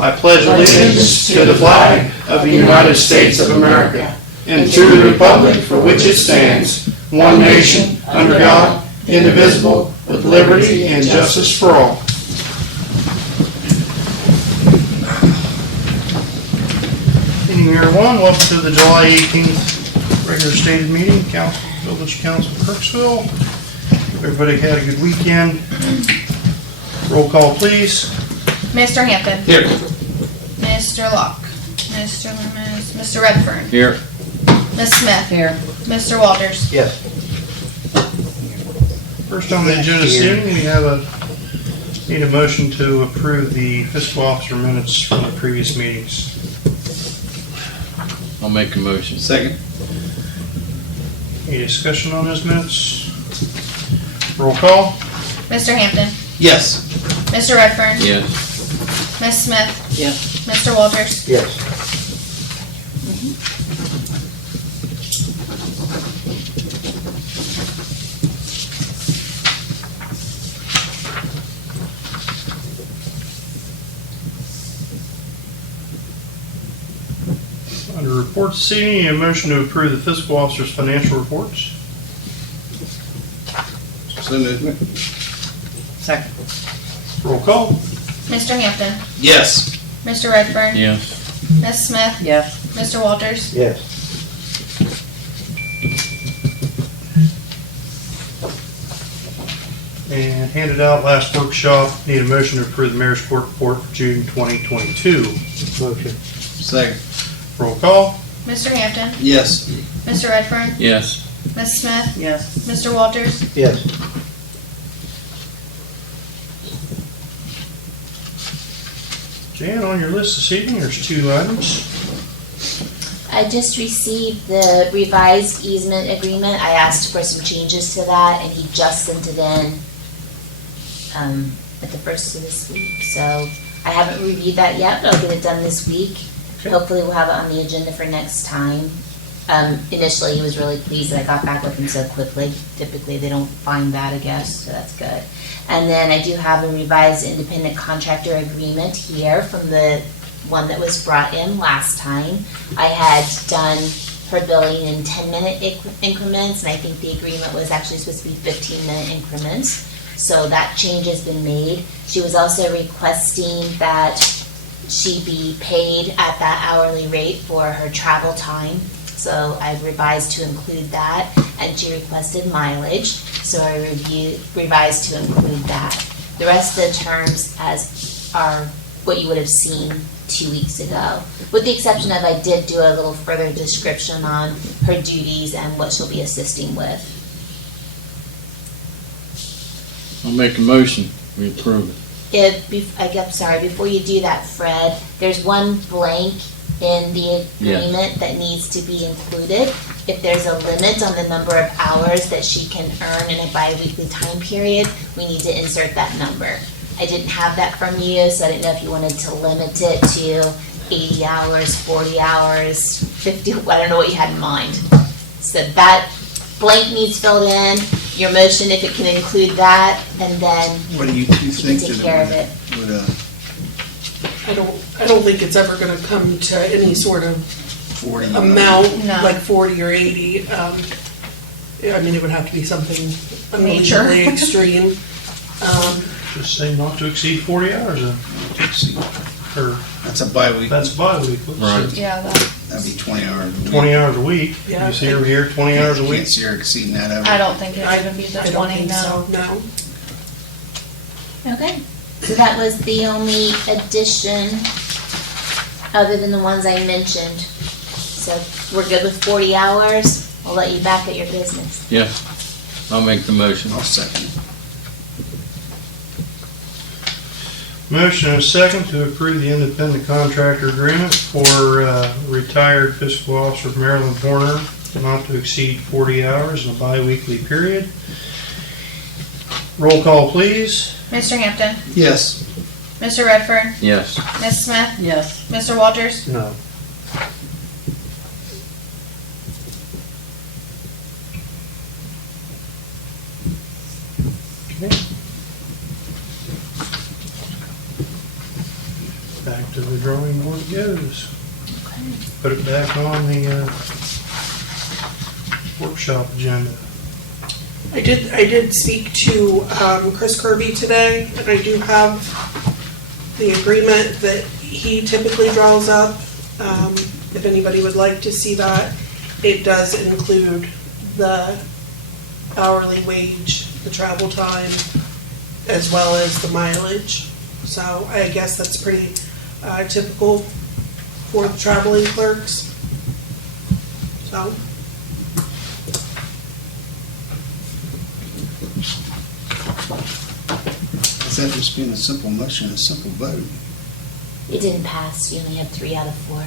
I pledge allegiance to the flag of the United States of America and to the republic for which it stands, one nation, under God, indivisible, with liberty and justice for all. Good evening, everyone. Welcome to the July 18th regular stated meeting, Village Council Crooksville. Everybody had a good weekend. Roll call, please. Mr. Hampton. Here. Mr. Locke. Mr. Lemons. Mr. Redfern. Here. Ms. Smith. Here. Mr. Walters. Yes. First on the agenda this evening, we need a motion to approve the fiscal officer minutes from the previous meetings. I'll make a motion. Second. Any discussion on those minutes? Roll call. Mr. Hampton. Yes. Mr. Redfern. Yes. Ms. Smith. Yes. Mr. Walters. Yes. Under reports this evening, a motion to approve the fiscal officer's financial reports. So moved. Second. Roll call. Mr. Hampton. Yes. Mr. Redfern. Yes. Ms. Smith. Yes. Mr. Walters. Yes. And handed out last workshop, need a motion to approve the mayor's court report for June 2022. Motion. Second. Roll call. Mr. Hampton. Yes. Mr. Redfern. Yes. Ms. Smith. Yes. Mr. Walters. Yes. Jan, on your list this evening, there's two items. I just received the revised easement agreement. I asked for some changes to that, and he just sent it in at the first of this week. So I haven't reviewed that yet, but I'll get it done this week. Okay. Hopefully we'll have it on the agenda for next time. Initially, he was really pleased that I got back with him so quickly. Typically, they don't find that, I guess, so that's good. And then I do have a revised independent contractor agreement here from the one that was brought in last time. I had done her billing in 10-minute increments, and I think the agreement was actually supposed to be 15-minute increments. So that change has been made. She was also requesting that she be paid at that hourly rate for her travel time. So I revised to include that, and she requested mileage, so I revised to include that. The rest of the terms as are what you would have seen 2 weeks ago, with the exception of I did do a little further description on her duties and what she'll be assisting with. I'll make a motion. We approve it. Before you do that, Fred, there's one blank in the agreement that needs to be included. If there's a limit on the number of hours that she can earn in a bi-weekly time period, we need to insert that number. I didn't have that from you, so I didn't know if you wanted to limit it to 80 hours, 40 hours, 50, I don't know what you had in mind. So that blank needs filled in, your motion if it can include that, and then What do you two you think? can take care of it. I don't think it's ever gonna come to any sort of 40 amount, No. like 40 or 80. I mean, it would have to be something Major. unbelievably extreme. Just say not to exceed 40 hours. Or That's a bi-week. that's bi-weekly. Right. So Yeah, That'd be 20 hours. 20 hours a week. Yeah. You see her here, 20 hours a week. Can't see her exceeding that ever. I don't think it would even be I the don't 20, think no. so, no. Okay, so that was the only addition other than the ones I mentioned. So we're good with 40 hours. I'll let you back at your business. Yes. I'll make the motion. I'll second. Motion and a second to approve the independent contractor agreement for retired fiscal officer Marilyn Horner, not to exceed 40 hours in a bi-weekly period. Roll call, please. Mr. Hampton. Yes. Mr. Redfern. Yes. Ms. Smith. Yes. Mr. Walters. No. back to the drawing board it goes. Put it back on the workshop agenda. I did speak to Chris Kirby today, and I do have the agreement that he typically draws up. If anybody would like to see that, it does include the hourly wage, the travel time, as well as the mileage. So I guess that's pretty typical for the traveling clerks. So. Is that just being a simple motion, a simple vote? It didn't pass, you only had 3 out of 4.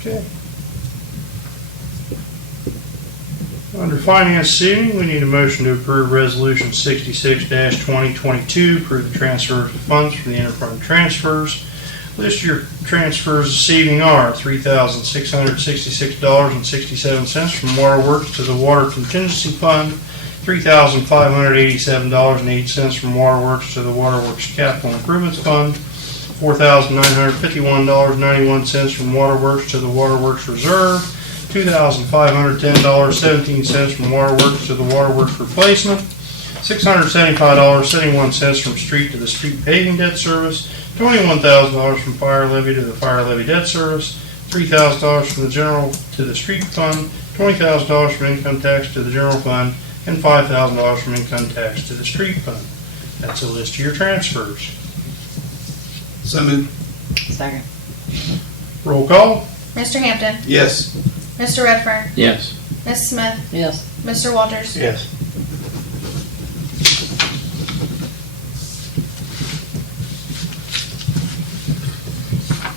Okay. Under Finance this evening, we need a motion to approve Resolution 66-2022, approve the transfer of funds from the interfund transfers. List your transfers this evening are $3,666.67 from Waterworks to the Water Contingency Fund, $3,587.08 from Waterworks to the Waterworks Capital Improvements Fund, $4,951.91 from Waterworks to the Waterworks Reserve, $2,510.17 from Waterworks to the Waterworks Replacement, $675.71 from Street to the Street Paving Debt Service, $21,000 from Fire Levy to the Fire Levy Debt Service, $3,000 from the General to the Street Fund, $20,000 from Income Tax to the General Fund, and $5,000 from Income Tax to the Street Fund. That's a list of your transfers. So moved. Second. Roll call. Mr. Hampton, Yes. Mr. Redfern, Yes. Ms. Smith, Yes. Mr. Walters. Yes.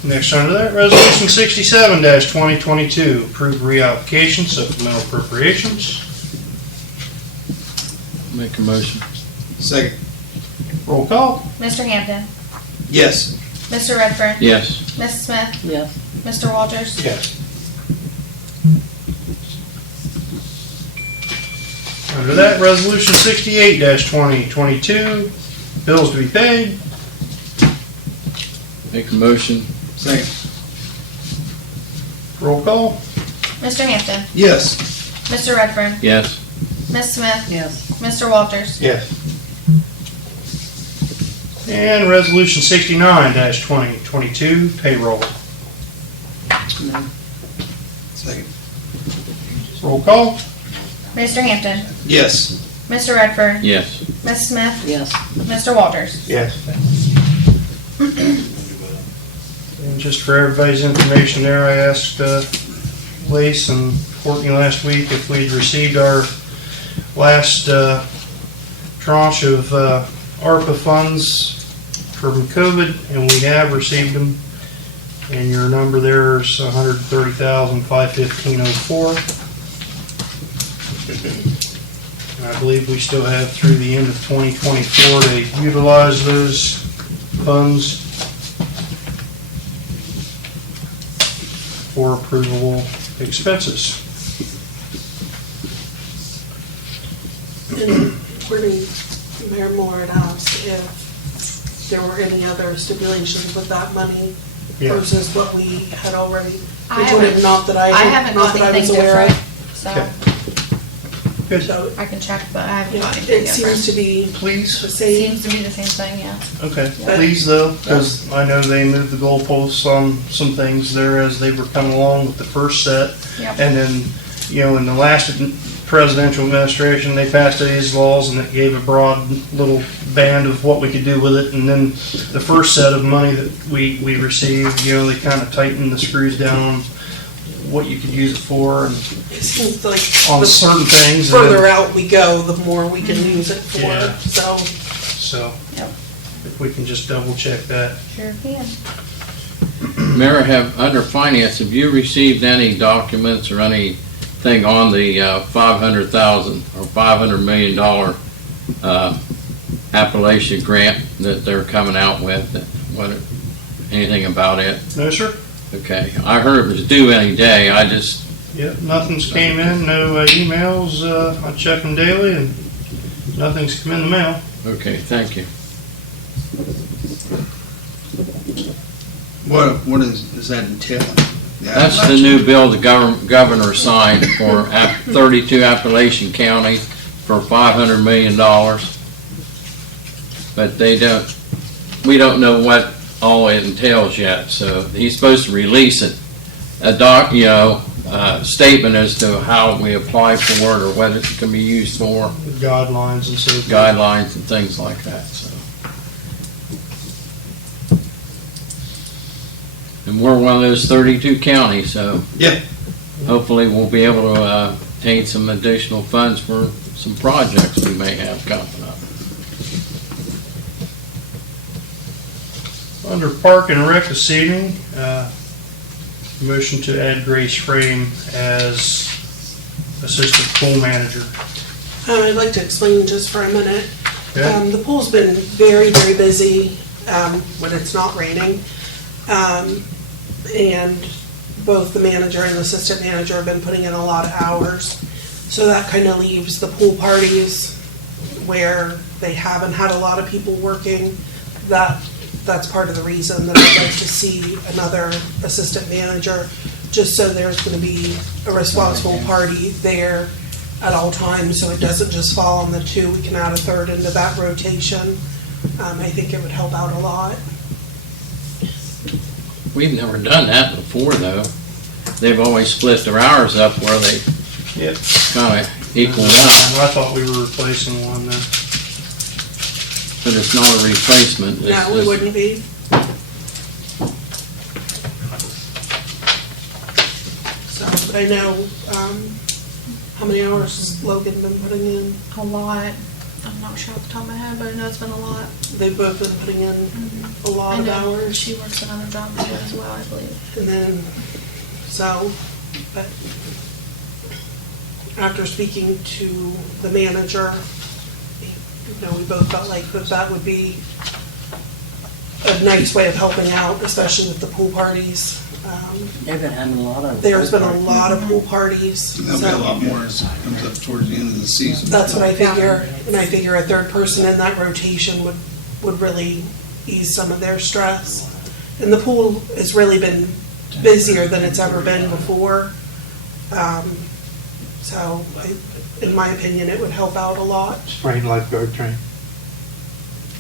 Next under that, Resolution 67-2022, approve reallocation supplemental appropriations. Make a motion. Second. Roll call. Mr. Hampton, Yes. Mr. Redfern, Yes. Ms. Smith, Yes. Mr. Walters. Yes. Under that, Resolution 68-2022, bills to be paid. Make a motion. Second. Roll call. Mr. Hampton, Yes. Mr. Redfern, Yes. Ms. Smith, Yes. Mr. Walters. Yes. And Resolution 69-2022, payroll. Second. Roll call. Mr. Hampton, Yes. Mr. Redfern, Yes. Ms. Smith, Yes. Mr. Walters. Yes. And just for everybody's information there, I asked Lace and Courtney last week if we'd received our last tranche of ARPA funds from COVID, and we have received them. And your number there is $130,515.04. And I believe we still have through the end of 2024 to utilize those funds for approvable expenses. And Courtney, Mayor Moore had asked if there were any other stipulations with that money Yeah. versus what we had already I included, haven't- not that I haven't not got that I was anything aware different, of. so Okay. Good. So I can check, but I haven't yeah, got anything it seems different. to be Please. the same. Seems to be the same thing, yeah. Okay. Yeah. Please though, because I know they moved the goalposts on some things there as they were coming along with the first set. Yep. And then, you know, in the last presidential administration, they passed these laws and it gave a broad little band of what we could do with it. And then the first set of money that we received, you know, they kind of tightened the screws down on what you could use it for and It seems like on the certain things. and then- further out we go, the more we can use it for. Yeah. So So, Yep. if we can just double check that. Sure can. Mayor, under finance, have you received any documents or anything on the $500,000 or $500 million Appalachian grant that they're coming out with? Anything about it? No, sir? Okay, I heard it was due any day. I just, Yep, nothing's came in, no emails. I check them daily and Nothing's come in the mail. Okay, thank you. What does that entail? That's the new bill the governor signed for 32 Appalachian counties for $500 million. But we don't know what all it entails yet, so he's supposed to release it. Statement as to how we apply for it or what it can be used for, Guidelines and so forth. guidelines and things like that, so. And we're one of those 32 counties, so Yeah. hopefully we'll be able to obtain some additional funds for some projects we may have coming up. Under Park and Rec this evening, motion to add Grace Frame as assistant pool manager. I'd like to explain just for a minute. Okay. The pool's been very, very busy when it's not raining. And both the manager and the assistant manager have been putting in a lot of hours. So that kind of leaves the pool parties where they haven't had a lot of people working. That's part of the reason that I'd like to see another assistant manager, just so there's going to be a responsible party there at all times, so it doesn't just fall on the two. We can add a third into that rotation. I think it would help out a lot. We've never done that before, though. They've always split their hours up where they Yep. kind of equal out, I thought we were replacing one then. but it's not a replacement. It's No, we just- wouldn't be. So, but I know, how many hours has Logan been putting in? A lot. I'm not sure off the top of my head, but I know it's been a lot. They've both been putting in a lot I of know hours. she works another job too as well, I believe. And then, so, but after speaking to the manager, we both felt like that would be a nice way of helping out, especially with the pool parties. They've been having a lot of. There's been a lot of pool parties. There'll be a so lot more as it comes up towards the end of the season. That's what I figure, and I figure a third person in that rotation would really ease some of their stress. And the pool has really been busier than it's ever been before. So, in my opinion, it would help out a lot. Spring lifeguard train.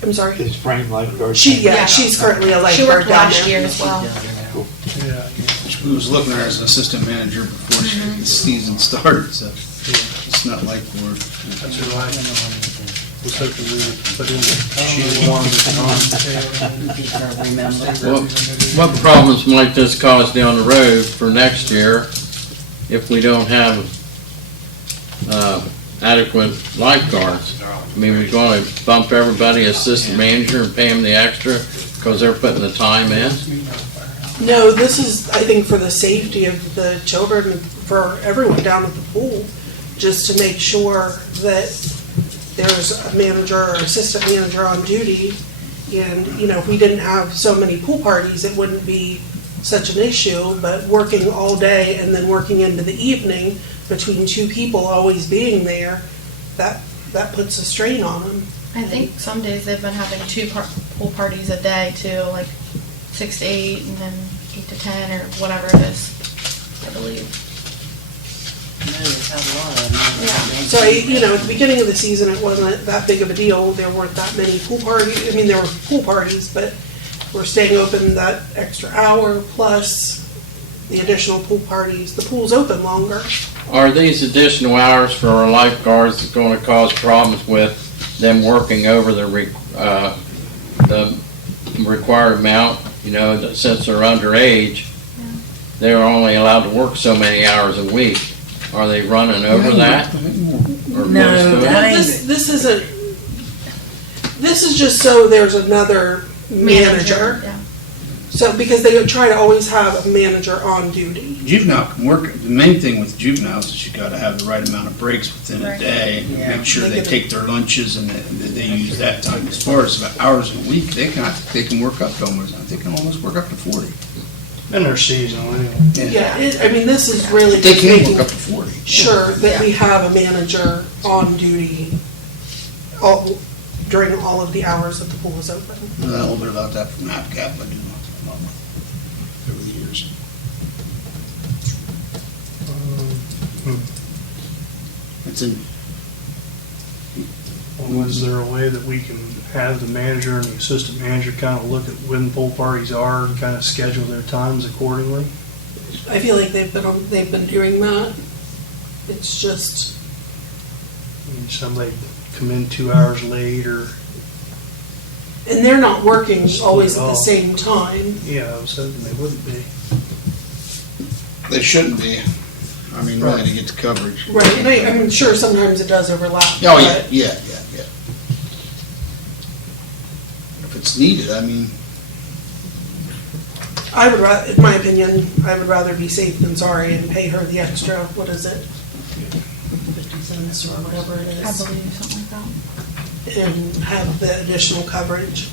I'm sorry? It's spring lifeguard. Yeah. She's currently a She lifeguard worked down last there. year as well. Yeah. We was looking at her as an assistant manager before the season started, so it's not like we're. That's who I was hoping we would put in the What problems might this cause down the road for next year if we don't have adequate lifeguards? I mean, we're going to bump everybody assistant manager and pay them the extra because they're putting the time in? No, this is, I think, for the safety of the children, for everyone down at the pool, just to make sure that there's a manager or assistant manager on duty. And, if we didn't have so many pool parties, it wouldn't be such an issue, but working all day and then working into the evening between two people always being there, that puts a strain on them. I think some days they've been having pool parties a day too, like 6 to 8 and then 8 to 10 or whatever it is, I believe. So, at the beginning of the season, it wasn't that big of a deal. There weren't that many pool parties. I mean, there were pool parties, but we're staying open that extra hour plus the additional pool parties. The pool's open longer. Are these additional hours for our lifeguards going to cause problems with them working over the required amount? Since they're underage, they're only allowed to work so many hours a week. Are they running over that? Or No, close to it? that ain't. This isn't. This is just so there's another manager. Yeah. So, because they try to always have a manager on duty. Juvenile can work, the main thing with juveniles is you gotta have the right amount of breaks within a Right. day. Yeah. Make sure they take their lunches and that they use that time. As far as hours a week, they can work up to almost, they can almost work up to 40. And they're seasonal anyway. Yeah, this is really They just can making work up to 40. sure that we have a manager on duty during all of the hours that the pool is open. I know a little bit about that from APCAP, I do know a lot over the years. It's in, Well, is there a way that we can have the manager and the assistant manager kind of look at when pool parties are and kind of schedule their times accordingly? I feel like they've been doing that. It's just, I mean, somebody come in 2 hours late or, and they're not working always at the off. same time. yeah, I was hoping they wouldn't be. they shouldn't be, I mean, really, to get the coverage. Right, and I'm sure sometimes it does overlap. Oh, yeah, but yeah. If it's needed, I mean, I would rather, in my opinion, I would rather be safe than sorry and pay her the extra, what is it? 50 cents or whatever it I is, believe something like that. and have the additional coverage.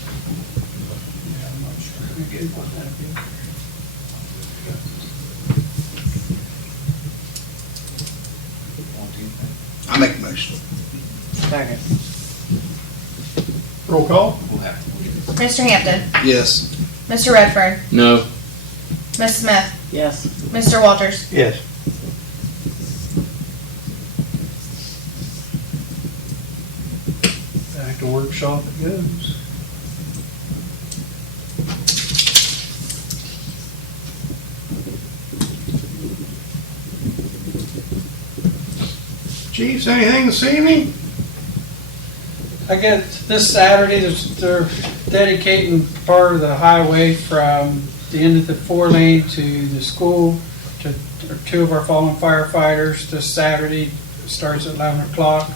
I make a motion. Second. Roll call? Mr. Hampton, Yes. Mr. Redfern, No, Ms. Smith, Yes. Mr. Walters. Yes. Back to workshop it goes. Chiefs, anything this evening? I get this Saturday, they're dedicating part of the highway from the end of the 4-lane to the school to 2 of our fallen firefighters this Saturday. It starts at 11 o'clock.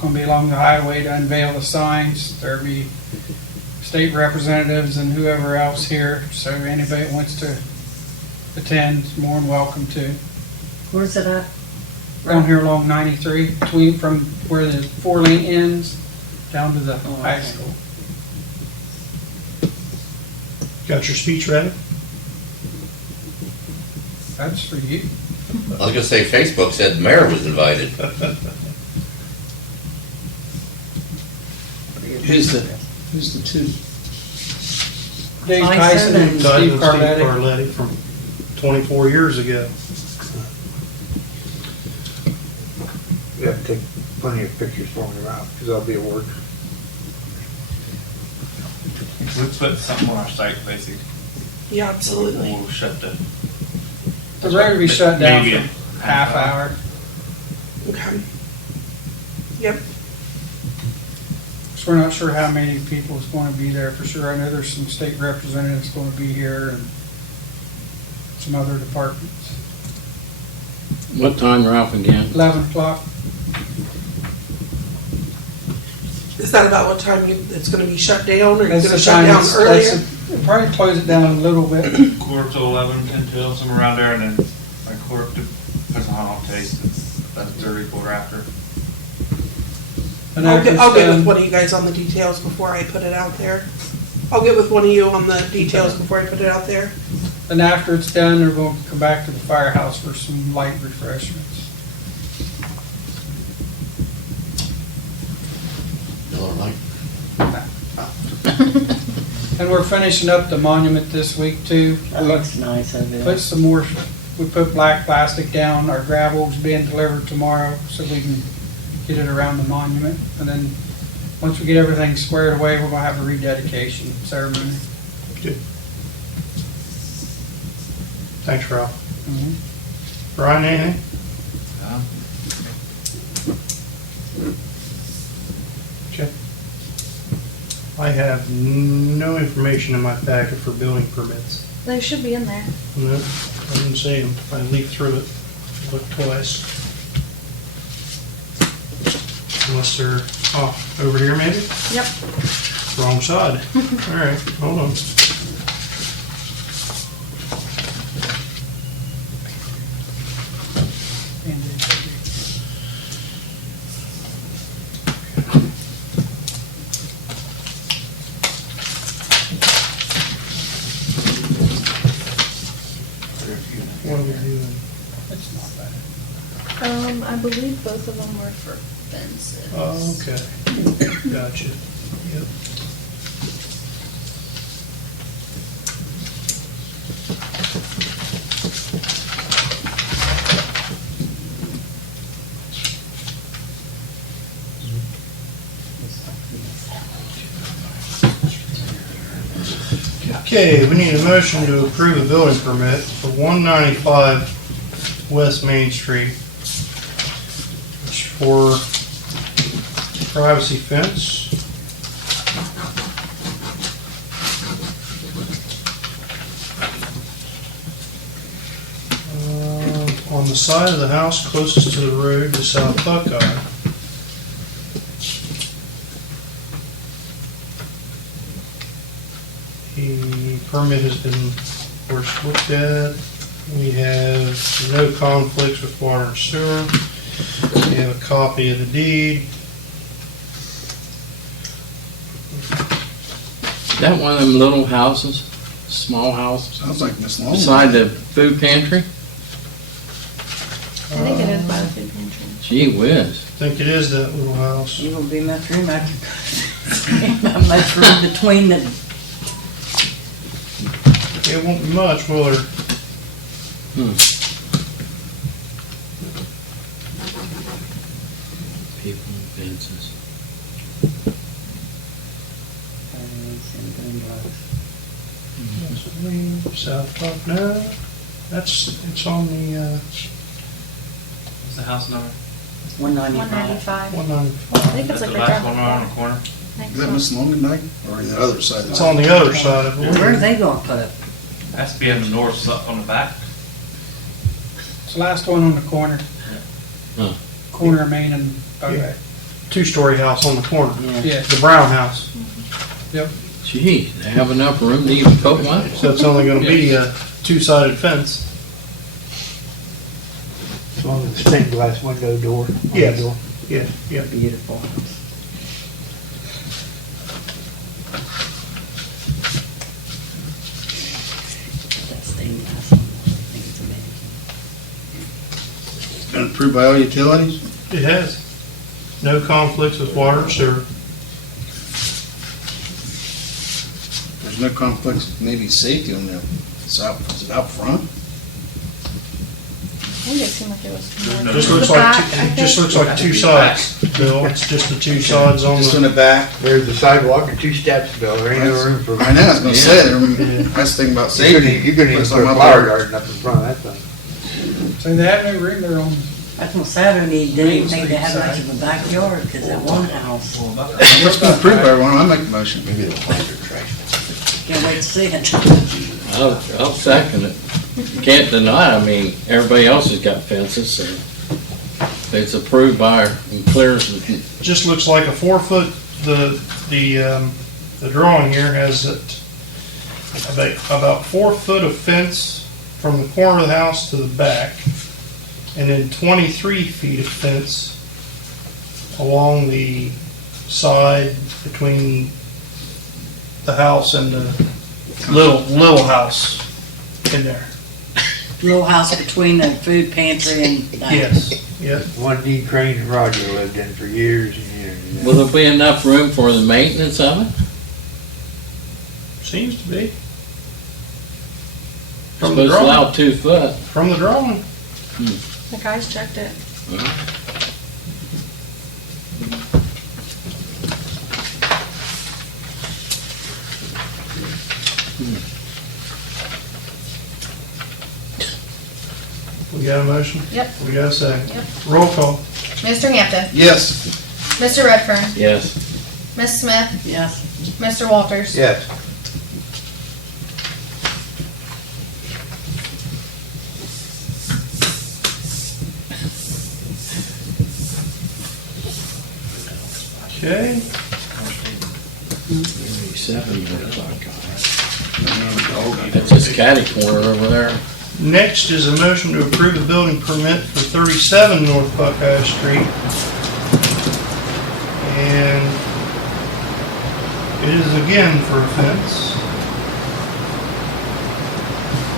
Going to be along the highway to unveil the signs. There'll be state representatives and whoever else here. So anybody that wants to attend is more than welcome to. Where's it at? Around here along 93, between from where the 4-lane ends down to the high okay. school. Got your speech ready? That's for you. I was gonna say, Facebook said the mayor was invited. Who's the two? Dave Tyson Tyson and and Steve Steve Carletti. Carletti from 24 years ago. You have to take plenty of pictures for me around, because I'll be at work. Let's put something on our site, basically. Yeah, absolutely. We'll shut the. The road will be shut down Maybe for a half hour. Okay. Yep. So we're not sure how many people is going to be there for sure. I know there's some state representatives going to be here and some other departments. what time, Ralph, again? 11 o'clock. Is that about what time it's gonna be shut down, or are you That's gonna the shut time. down earlier? We'll probably close it down a little bit. quarter to 11, 10 till, somewhere around there, and then like quarter to, depends on how long it takes, it's 11:30, quarter after. And I'll after get it's with done- one of you guys on the details before I put it out there. I'll get with one of you on the details before I put it out there. And after it's done, they're going to come back to the firehouse for some light refreshments. Miller Lite. And we're finishing up the monument this week too. That looks nice over there. Put some more, we put black plastic down, our gravel's being delivered tomorrow, so we can get it around the monument. And then, once we get everything squared away, we're gonna have a rededication ceremony. Good. Thanks, Ralph. Mhm. Brian, anything? Okay. I have no information in my packet for building permits. They should be in there. No, I didn't see them. I leafed through it, looked twice. Unless they're, oh, over here maybe? Yep. Wrong side. All right, hold on. What are we doing? It's not bad. I believe both of them were for fences. Oh, okay. Gotcha. Yep. Okay, we need a motion to approve a building permit for 195 West Main Street. It's for privacy fence. On the side of the house closest to the road to South Buckhouse. The permit has been, of course, looked at. We have no conflicts with water and sewer. We have a copy of the deed. Is that one of them little houses, small houses, Sounds like Miss Long. beside the food pantry? I think it is by the food pantry. Gee whiz. I think it is that little house. You won't be much room, not much room between the, It won't be much, will there? People and fences. South Buck, no. It's on the, What's the house number? 195. 195. 195. I think That's it's the like right last there. one on the corner? Is that Miss Longendyke or the other side? It's on the other side of it. Where are they gonna put it? Has to be on the north side, on the back. It's the last one on the corner. Huh. Corner of Main and Yeah. Buckhouse. Two-story house on the corner. Yeah. The brown house. Gee, they have enough room to even put one? So it's only gonna be a two-sided fence. As long as the stained glass window door. on the Yes. door. Yeah, yeah. Beautiful house. That stained glass one, I think it's amazing. It's been approved by all utilities? It has. No conflicts with water and sewer. There's no conflicts, maybe safety on the, is it out front? I think it seemed like it was more. No. Just The looks back, like, I it just think. looks like two sides, Bill. It's just the two sides on Just on the, the back? There's the sidewalk and two steps, Bill. There ain't no room for. I know, I was gonna say, Yeah. I was thinking about You're safety. gonna even Put put a something up flower there. garden up in front of that thing. So they have no room there on, That's on Saturday, they didn't think they had much of a backyard, because that one house, It's been approved by everyone, I make the motion. Maybe they'll hide their trash. can't wait to see it. I'll second it. You can't deny, I mean, everybody else has got fences, so it's approved by, and clears, just looks like a 4-foot, the drawing here has it about 4 foot of fence from the corner of the house to the back, and then 23 feet of fence along the side between the house and the little house in there. Little house between the food pantry and that. Yes, yep. One D Crane and Roger lived in for years and years. will there be enough room for the maintenance of it? Seems to be. From Supposed the to drawing. allow 2 foot. From the drawing. The guys checked it. We got a motion? Yep. We got a second? Yep. Roll call. Mr. Hampton, Yes. Mr. Redfern, Yes. Ms. Smith, Yes, Mr. Walters. Yes. Okay. 37 looks like. That's this catty corner over there. Next is a motion to approve a building permit for 37 North Buckhouse Street. And it is again for a fence.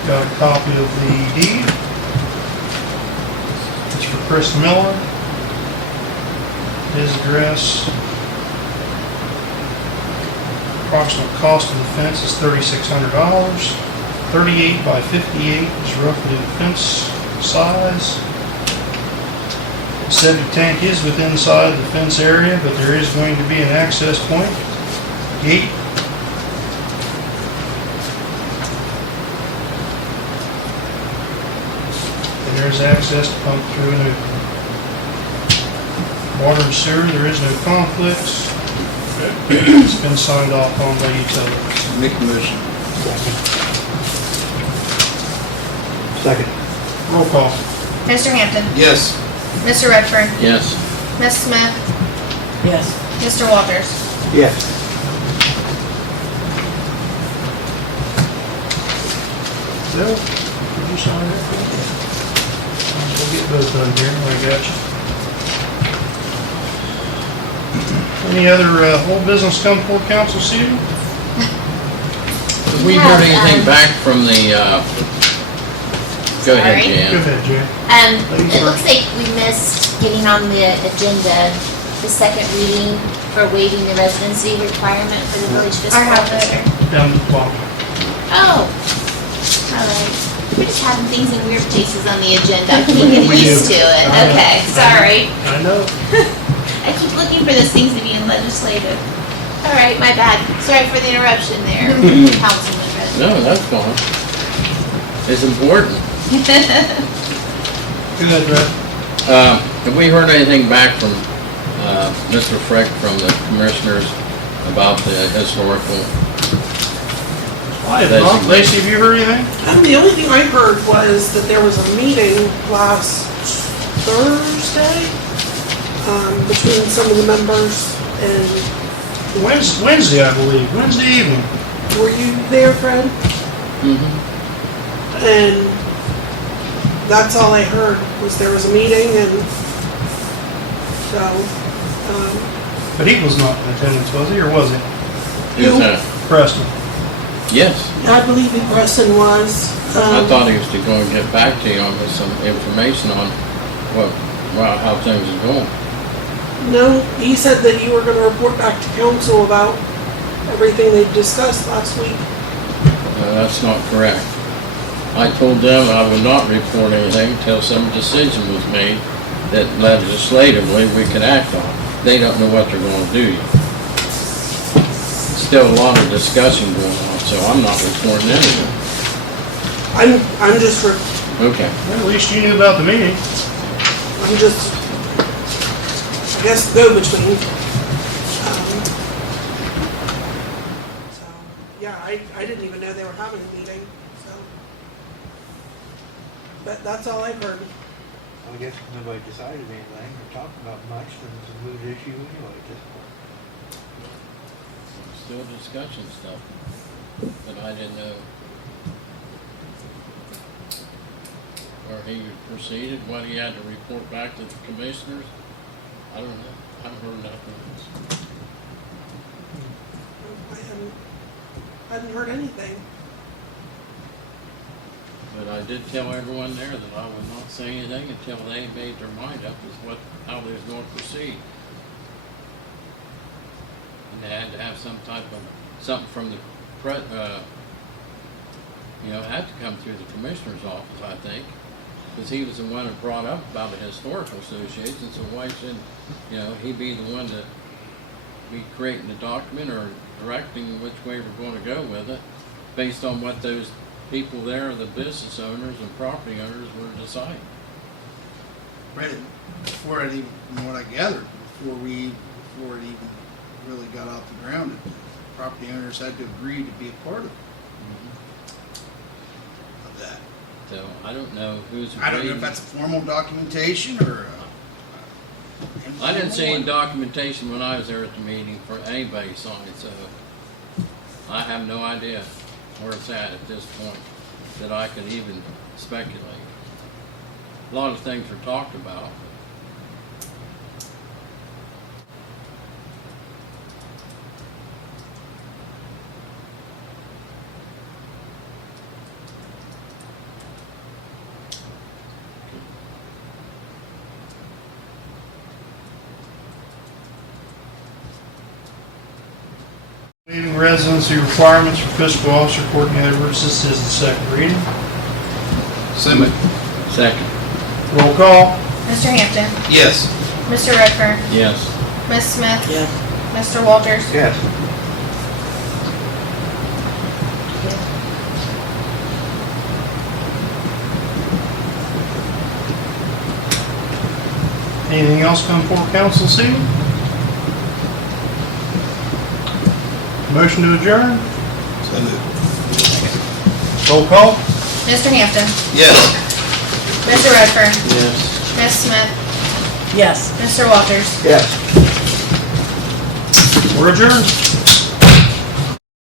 Got a copy of the deed. It's for Chris Miller. his address. Approximate cost of the fence is $3,600. 38 by 58 is roughly the fence size. Septic tank is within inside the fence area, but there is going to be an access point, gate. And there's access to pump through and over. Water and sewer, there is no conflicts. It's been signed off on by utilities. Make a motion. Second. Roll call. Mr. Hampton, Yes. Mr. Redfern, Yes. Ms. Smith, Yes. Mr. Walters. Yes. Bill, did you sign that? We'll get both done here, I got you. Any other old business come before council this evening? Have we heard anything back from the, go ahead, Sorry. Jan. Go ahead, Jan. It looks like we missed getting on the agenda the second reading for waiving the residency requirement for the village fiscal I have it. officer. Down to the bottom. Oh, all right. We're just having things in weird places on the agenda. I can't get We do. used to it. I know. Okay, sorry. I know. I keep looking for those things to be in legislative. All right, my bad. Sorry for the interruption there, Councilman Redfern. No, that's fine. It's important. Go ahead, Brad. Have we heard anything back from, Mr. Frick from the commissioners about the historical? I have not. Lacey, have you heard anything? The only thing I heard was that there was a meeting last Thursday, between some of the members, and Wednesday, I believe. Wednesday evening. were you there, Fred? Mm-hmm. And that's all I heard, was there was a meeting, and so, But he was not in attendance, was he, or was he? Who's that? Preston. Yes. I believe Preston was. I thought he was going to get back to you on with some information on how things are going. No, he said that you were gonna report back to council about everything they discussed last week. That's not correct. I told them I would not report anything until some decision was made that legislatively we could act on. They don't know what they're going to do yet. Still a lot of discussion going on, so I'm not reporting anything. I'm just, Okay. Well, at least you knew about the meeting. I'm just, I guess, go-between. So, yeah, I didn't even know they were having a meeting, so. But that's all I've heard. I guess if nobody decided anything or talked about much, then it's a moot issue anyway at this point. Still discussion stuff, but I didn't know where he proceeded, what he had to report back to the commissioners. I don't know. I haven't heard nothing. I hadn't heard anything. But I did tell everyone there that I would not say anything until they made their mind up as how they was going to proceed. And they had to have some type of, something from the, it had to come through the commissioner's office, I think, because he was the one that brought up about the historical association, so why shouldn't, he be the one to be creating the document or directing which way we're going to go with it, based on what those people there, the business owners and property owners, were deciding. Right, before it even, from what I gathered, before it even really got off the ground, the property owners had to agree to be a part of that. So I don't know who's agreed. I don't know if that's formal documentation or. I didn't see any documentation when I was there at the meeting for anybody signed, so I have no idea where it's at this point that I could even speculate. A lot of things were talked about. Waiving residency requirements for fiscal officer Courtney Edwards. This is the second reading. So moved. Second. Roll call. Mr. Hampton. Yes. Mr. Redfern. Yes. Ms. Smith. Yes. Mr. Walters. Yes. Anything else come before council this evening? Motion to adjourn. So moved. Roll call. Mr. Hampton. Yes. Mr. Redfern. Yes. Ms. Smith. Yes. Mr. Walters. Yes. We're adjourned.